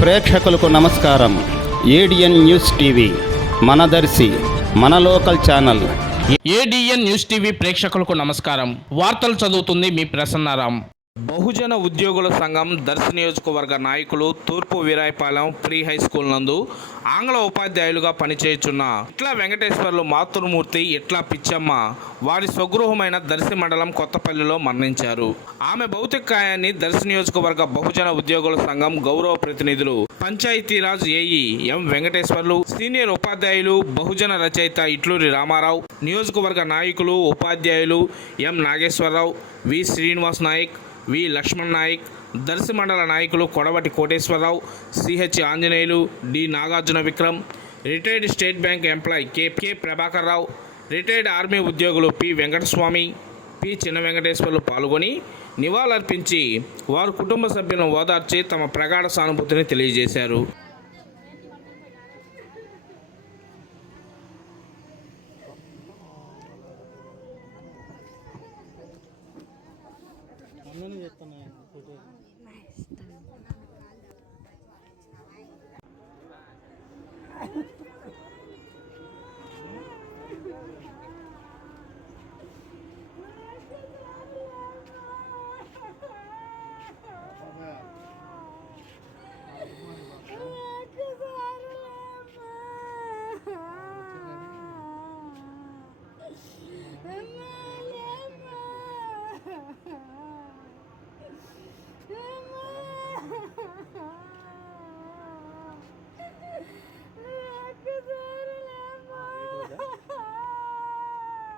ప్రేక్షకులకు నమస్కారం. ADN news TV మనదర్శి మన local channel. ADN news TV ప్రేక్షకులకు నమస్కారం. వార్తలు చదువుతుంది మీ ప్రసన్నారాం. బహుజన ఉద్యోగుల సంఘం దర్శి నియోజకవర్గ నాయకులు తూర్పు వీరాయపాలెం ప్రీ హై స్కూల్ నందు ఆంగ్ల ఉపాధ్యాయులుగా పనిచేయుచున్న ఇట్లా వెంకటేశ్వర్లు మాతృమూర్తి ఇట్లా పిచ్చమ్మ వారి స్వగృహమైన దర్శి మండలం కొత్తపల్లిలో మరణించారు. ఆమె భౌతిక కాయాన్ని దర్శి నియోజకవర్గ బహుజన ఉద్యోగుల సంఘం గౌరవ ప్రతినిధులు పంచాయతీరాజ్ ఏఈ ఎం వెంకటేశ్వర్లు, సీనియర్ ఉపాధ్యాయులు బహుజన రచయిత ఇట్లూరి రామారావు, నియోజకవర్గ నాయకులు ఉపాధ్యాయులు ఎం నాగేశ్వరరావు, వి శ్రీనివాస్ నాయక్, వి లక్ష్మణ్ నాయక్, దర్శి మండల నాయకులు Kodavati Koteswararao, CH Anjaneyulu, D Nagarjuna Vikram, retired state bank employee K Prabhakar Rao, retired army ఉద్యోగులు పి వెంకటస్వామి, పి చిన్న వెంకటేశ్వర్లు పాల్గొని నివాళులర్పించి వారి కుటుంబ సభ్యులను ఓదార్చి తమ ప్రగాఢ సానుభూతిని తెలియజేశారు.